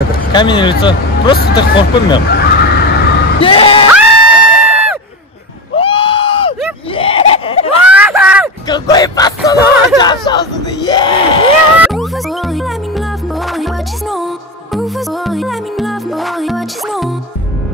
Каменное лицо. Просто так қорқпадым. Какой пацан!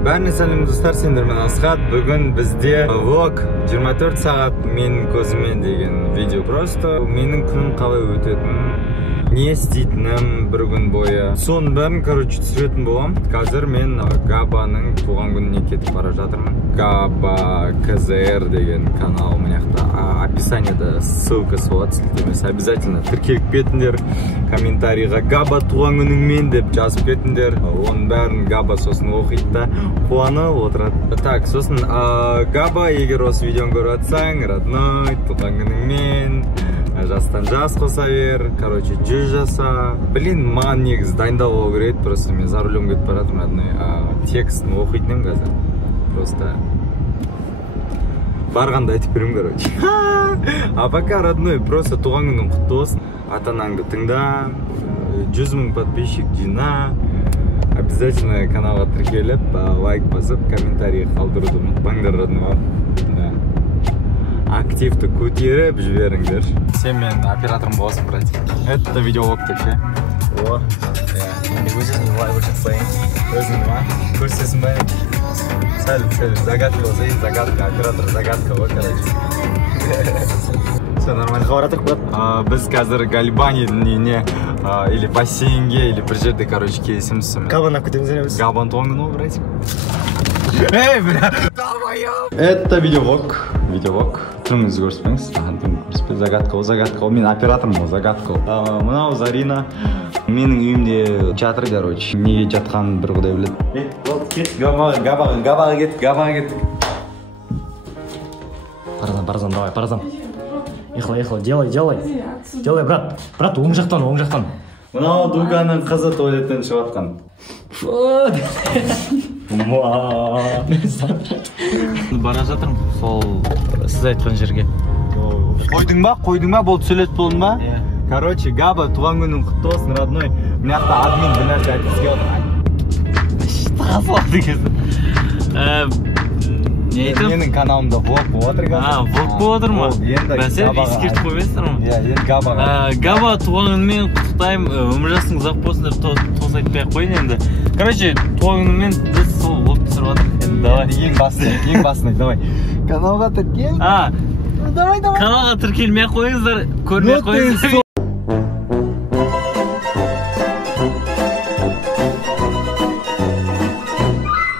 Бәріне сәлем достар, сендермен Асхат. Бүгін бізде влог 24 сағат менің көзіммен деген видео. Просто менің күнім қалай өтетінін, не істейтінім бір күн бойы. Соның бәрін, түсіретін болам. Қазір мен Габаның туған күніне кетіп бара жатырмын. Габа КЗР деген канал мынаяқта описаниеда ссылкасы болады, сілтемесі. Обязательно тіркеліп кетіңдер. Комментарийға Габа туған күніңмен деп жазып кетіңдер. Оның бәрін Габа сосын оқиды да қуанып отырады. Так, сосын Габа, егер осы видеоны көріп жатсаң, родной, туған күніңмен, жастан жас қоса бер, короче, 100 жаса. Блин, маған негізі дайындалу болу керек, просто мен за рулем кетіп бара жатырмын, родной, текстін оқитын едім қазір. Просто барғанда айтып беремін, короче. А пока, родной, просто туған күнің құтты болсын. Ата-анаңды тыңда, 100 000 подписчик жина. Обязательно каналға тіркеліп, лайк басып, комментарий қалдыруды ұмытпаңдар, родной. Активті көтеріп жіберіңдер. Сен мен операторым боласың, брат. Это видеолог деп ше. О, өзің лай көрсет сайын. Өзің ма? Көрсесің бай. Сәл, загадка болса, загадка, оператор загадка ғой, короче. Все нормально хабаратық, брат. Біз қазір Галибанидың үйіне, или бассейнге, или бір жерде, короче, келісіміз. Габаны күтеміз әреміз. Габан туған күні, братик. Эй, бля! Это видеолог. Түріңізді көріспеңіз. Загадка ол. Мен операторым ол, загадка ол. Мынау Зарина. Менің үйімде жатыр, короче. Неге жатқанын бір құдай біледі. Кет, Габаға кет. Паразан, давай, паразан. Ехала, делай. Делай, брат, оң жақтан. Мынау Дуганың қызы туалеттен шығып жатқан. Бара жатырмын, сол сіз айтқан жерге. Қойдың ба? Болды сөйлет болдың ба? Короче, Габа, туған күнің құтты болсын, родной. Мынақта админ бір нәрсе айтқызға отыр. Менің каналымда влог болып отыр қазір. Влог болып отыр ма? Бәсе, ескертіп қойбайсыздар ма? Енді Габаға. Габа, туған күнімен құттықтаймын, өмір жасың ұзақ болсын деп тоз айтпай ақ қойын енді. Короче, туған күнімен біз сол влог түсіріп жатыр. Давай. Ең басында, давай. Каналға тіркел. Давай. Каналға тіркелмей ақ қойыңыздар, көрмей ақ қойыңыздар.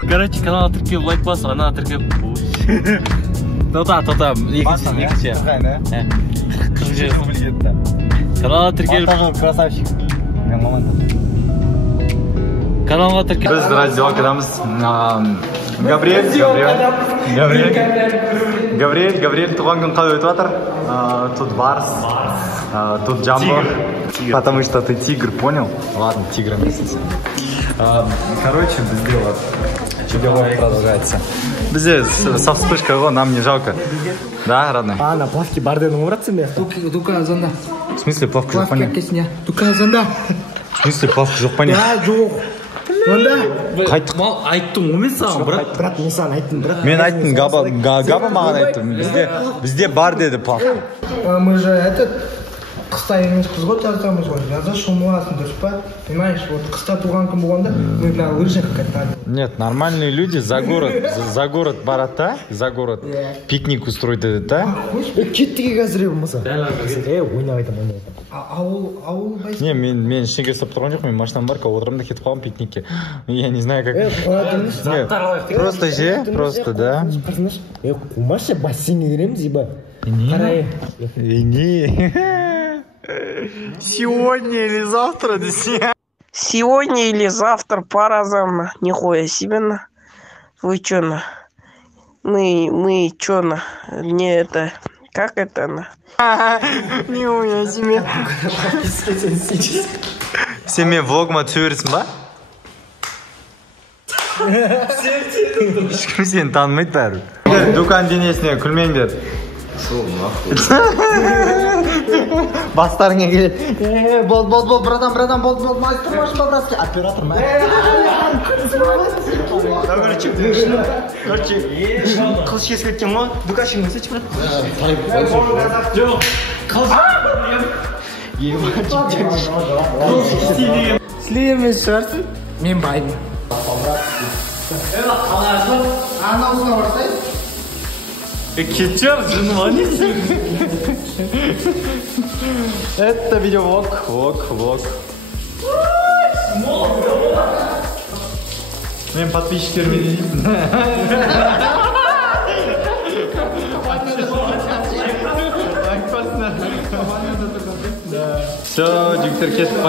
Короче, каналға тіркеліп, лайк басып, ана тіркеліп. Тота, екінші. Каналға тіркеліп. Красавчик. Каналға тіркеліп. Біз раздевалкадамыз. Габриэль туған күн қалай өтіп жатыр? Тут Барс, тут Джамбо. Потому что ты тигр, понял? Ладно, тигром месяца. Короче, бізде вот видеолог продолжается. Бізде со вспышкой ғой, нам не жалко. Да, родной? На плавке бардену ұмыратсың бе? Тука азанда. В смысле плавка жоқ па не? Тука азанда. В смысле плавка жоқ па не? Жоқ. Онда? Қайттық. Айттым ғой мен саған, брат, мен саған айттым, брат. Мен айттым, Габа маған айттым. Бізде бар деді плавка. Мы же қыста емеспіз ғой, жазамыз ғой. Жаза шомыласың, дұрыс па? Понимаешь, вот қыста туған күн болғанда мы на лыжах катали. Нет, нормальные люди за город барат, за город пикник устроить этот, да? Кеттіге қазір болмаса. Ойнап айтам. Ауыл байсы. Не, мен ішіне келіп тұрған жоқ, мен машинам бар, отырамын да кетіп қалам пикникке. Я не знаю, как... Нет, просто же, просто, да. Қумашы, бассейнге кіреміз, еба. Не. Сегодня или завтра, друзья? Сегодня или завтра, паразан. Нихуя себе на. Вы чё на? Мы чё на? Мне это... Как это на? Нихуя себе. Сен мен влогыма түсіп бересің ба? Ешкім сені танымайды бәрі. Дукан денесіне күлмеңдер. Сол нахуй. Бастарыңа келеді. Бол, братан, бол, мастер машина, брат. Оператор ма? Короче, қыз кесіп кеткен ғой. Дукашин өсечі, брат. Жоқ. Сілей емес шығарсың? Мен баймын. Анаусына барсай? Кетчер, журналист. Это видео влог. Мен подписчиктеріме деймін. Все, жігіттер кетіп,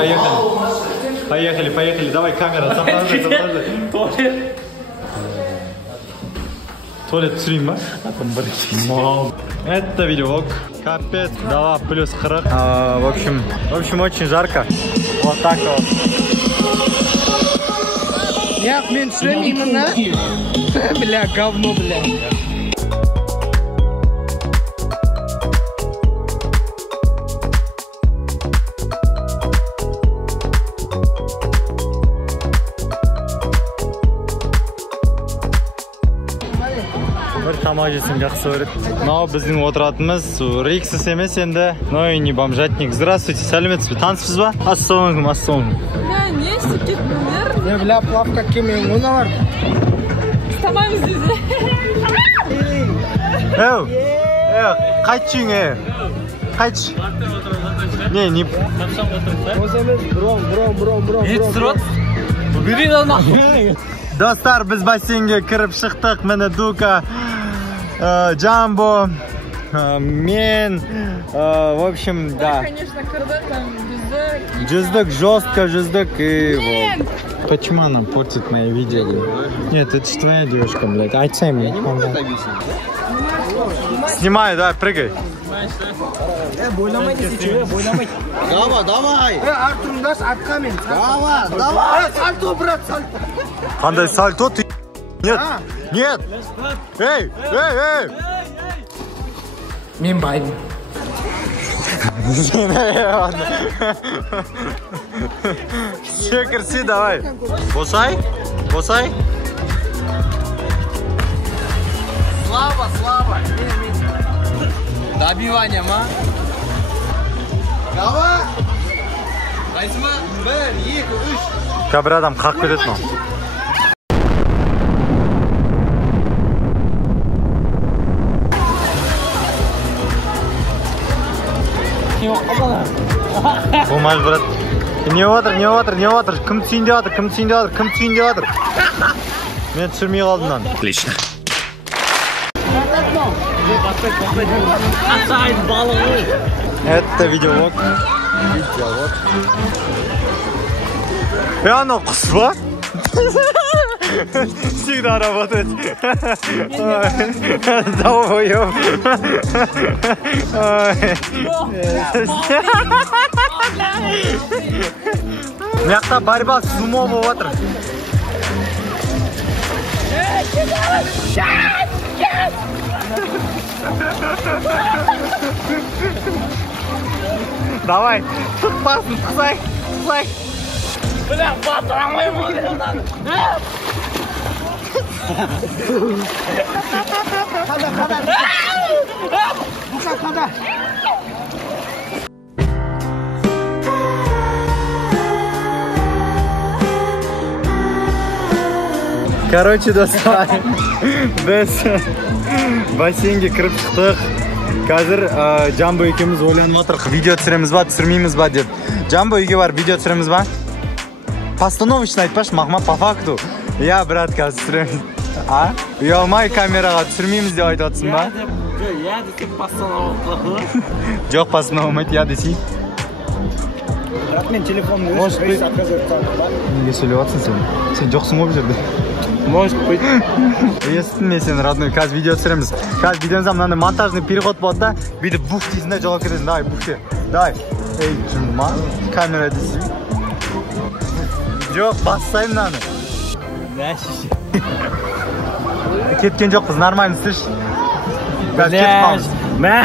поехали. Давай камера, сапаждай. Туалет түсірейін ба? Это видео. Капец. 2 плюс 40. В общем, очень жарко. Вот так вот. Яқ, мен түсіремеймін, да? Бля, говно, бля. Бір тамақ жесем жақсы көреді. Мынау біздің отыратынымыз рейксіз емес енді. Ну и не бомжатник. Здравствуйте, сәлеметсіз бе? Танысыз ба? Ассалаумалейкум. Да, не істеп кеттіңдер. Бля, плавка кемен, оны бар. Ұстамаймыз деді. Қайтшы үйіңе? Қайтшы. Не. Бром. Достар, біз бассейнге кіріп шықтық. Мені Дука, Джамбо, мен, в общем, да. Конечно, кірді, там Жүздік, жестко жүздік. Почему она портит мои видео? Нет, это же твоя девушка, блядь. Айтсай мне. Снимай, да, прыгай. Бойламай десе, че, бойламай. Давай. Артурыңдаш, атқа мен. Давай. Сальто, брат, сальто. Қандай сальто ты? Нет. Эй. Мен баймын. Секірси, давай. Босай. Слава. Добивание, ма. Давай. Қайсыма? 1, 2, 3. Кәбір адам қақ кететін ол. Болмайды, брат. Не отыр. Кім түсейін деп отыр. Мен түсірмей қалдым. Отлично. Это видеолог. Анау құс ба? Всегда работает. Долбоёб. Мыяқта борьба сумо болып отыр. Давай, тұтпасын, тұқсай. Бля, батырамай болудан. Қада. Короче, достар, біз бассейнге кіріп шықтық. Қазір Джамбо екеуміз ойланып отырық, видео түсіреміз ба, түсірмейміз ба деп. Джамбо үйге бар, видео түсіреміз ба? Постановочно айтпашы, мақма по факту. Я, брат, қазір түсіреміз. Ұялмай камераға түсірмейміз деп айтып отырсың ба? Я десек постановка. Жоқ, постановмайды, я десей. Брат, мен телефонымды өшіп отказывать қалдым ба? Неге сөйлеп отырсың сен? Сен жоқсың ғой бұл жерде. Может быть. Естің мен сен, родной, қазір видео түсіреміз. Қазір видеомызда мынандай монтажный переход болады да, бүйтіп бух дейсің да, жауап кетесің. Давай, бух де. Давай. Ей, жұмма, камера дейсің. Жоқ, бассай мынаны. Кеткен жоқпыз, нормально істеші. Қазір кетіп қалмыз. Мә?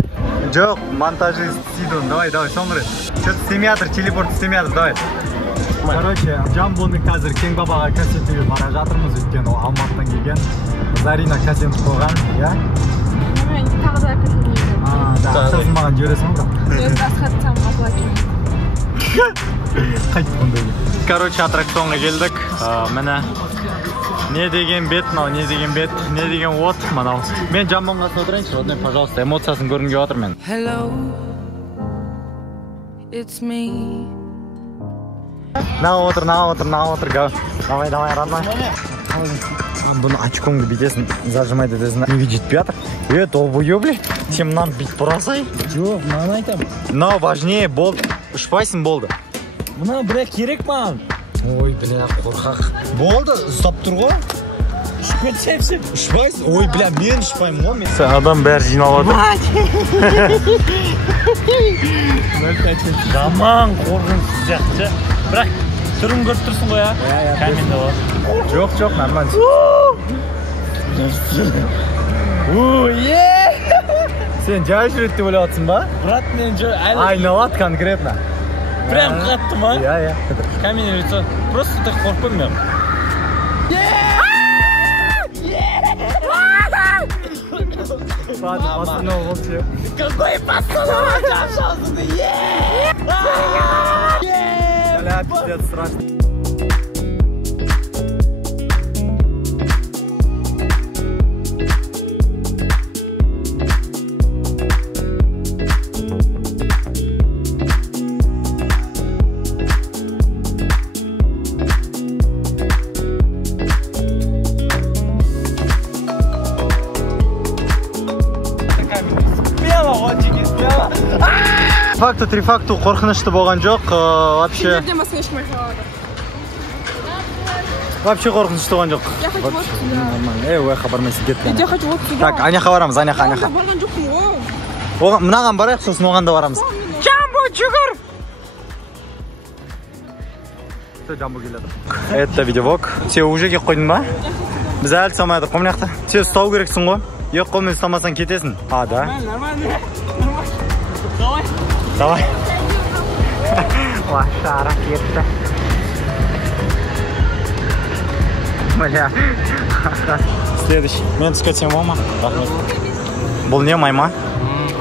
Жоқ, монтажист Сидон, давай, соңғы. Что-то семьятыр, телепорт семьятыр, давай. Короче, Джамбоны қазір Кең бабаға кәсетеге бара жатырмыз, өйткені ол Алматыдан келген. Зарина кәсетіп қойған, иә? Мен тағы да кәсетемін. Ақшасын маған жібересің ба? Өзі асхатсам оплачиваю. Қайтып бұндай. Короче, аттракционға келдік. Міне не деген бет, не деген бет, не деген от, манау. Мен Джамбонға отырайыншы, родной, пожалуйста, эмоциясын көрінге отыр мен. Hello, it's me. На отыр, давай, родной. Бұны очкоңды битесін, зажимайды дезін. Неге жетпей атыр? Обуе, бля, сен мұнан бит бұрасай. Жоқ, маған айтам. Мынау важнее, болды. Ұшпайсың болды. Мына бірақ керек маған. Ой, бля, қорқақ. Болды, ұстап тұр ғой. Ұшпайсың? Ой, бля, мен ұшпаймын ғой. Адам бәрі жиналады. Жаман қорқынышсыз сияқты. Бірақ түрін көріп тұрсың ғой, а? Каменде бар. Жоқ, нормально. Сен жай жүреді деп ойлап ба? Брат, мен жай әлі... Айналады конкретно. Прям қатты ма? Иә. Каменде лицо. Просто так қорқпаймын мен. Пацанов, вот все. Какой пацанов? Жашался ты, Бля, пиздец, страшно. Факту, три факту қорқынышты болған жоқ, вообще. Вообще қорқынышты болған жоқ. Я хочу вот сюда. Ой, хабармайсың кеткен. Я хочу вот сюда. Так, Аняға барамыз, Аняға. Барған жоқпын ғой. Мынаған барайық, сосын оған да барамыз. Джамбо, жүгір! Джамбо келеді. Это видеовок. Сен уже келіп қойдың ба? Біз әлі салмай жатырмыз, қомын яқты. Сен ұстау керексің ғой. Ек қолмен ұстамасаң кетесің. Да? Нормально. Давай. Лошара кетті. Бля. Следующий. Мен түсіп кетсем бол ма? Рахмет. Бұл не, майма?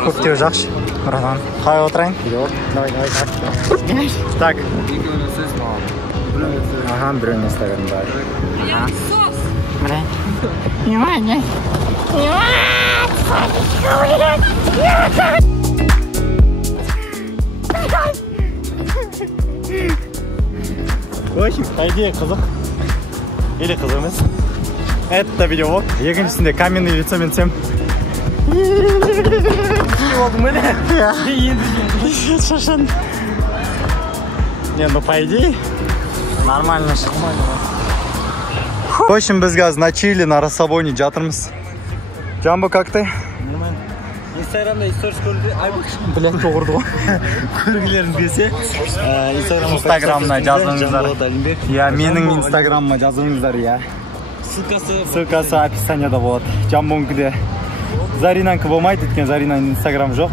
Көктеу жақшы. Братан. Қалай отырайын? Давай. Так. Ага, біреуін еставерім бар. Бля. Внимание. В общем, по идее қызық. Или қызық емес. Это видеовок. Екіншісінде каменный лицо мен сем. Болдың ба не? Енді шашан. Не, ну по идее нормально шықмайды. В общем, біз қазір на чили, на расслабоне жатырмыз. Джамбо, как ты? Нормально. Инстаграмда историс көрді. Блин, тоғырды ғой. Көргілерін бесе. Инстаграмына жазыңыздар. Я, менің инстаграмыма жазыңыздар, я. Ссылкасы описанияда болады. Джамбонкіде. Заринанкі болмайды, еткен Заринаның инстаграм жоқ.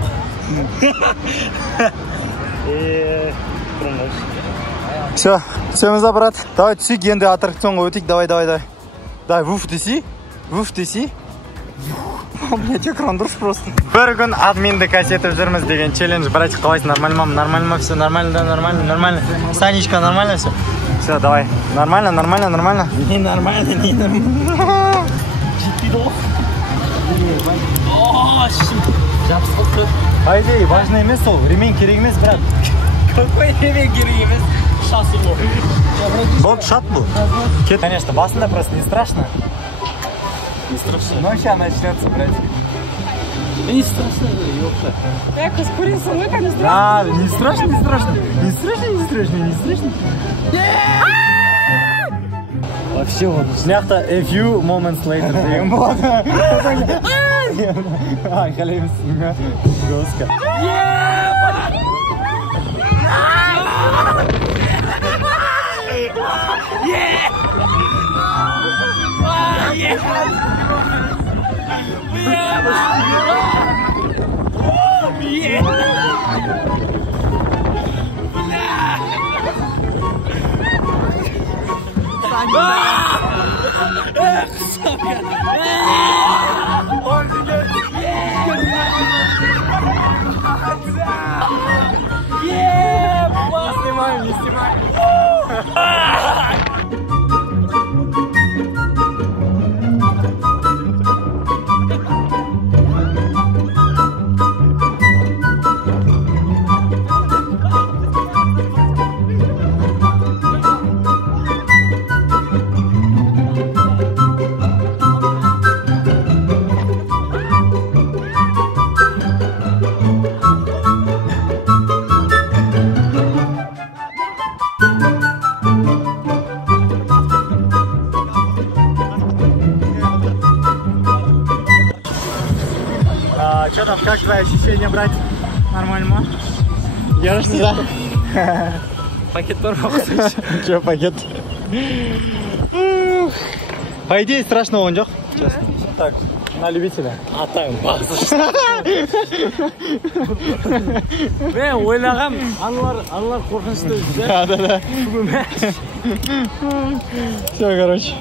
Все, түсеміз брат. Давай түсік, енді аттракционға өтейік. Давай. Давай, вуф десе. Блять, экран дұрыс просто. Бір күн админді кәсетіп жүрміз деген челлендж. Братик, қалайсың? Нормально ма? Все нормально. Санечка, нормально все? Все, давай. Нормально. Не нормально. Жетпейді ғой. Жабысқылды. По идее, важно емес ол. Ремень керек емес, брат. Какой ремень керек емес? Шасы бұл. Болды, шат бұл. Конечно, басында просто не страшно. Не страшно. Но сейчас начнется, братик. Не страшно, ёпта. Я курился, мы как не страшно. Да, не страшно. Вообще вот. Снято a few moments later деген болады. Айқалаймыз сіңе. Жестко. Что там, как твои ощущения, брать? Нормально? Яростно, да? Пакет торговый. Че, пакет? По идее, страшного он жоқ, честно. Так, на любителя. Атаң басыш. Мен ойлағам, аналар қорқынышты. Да. Все, короче.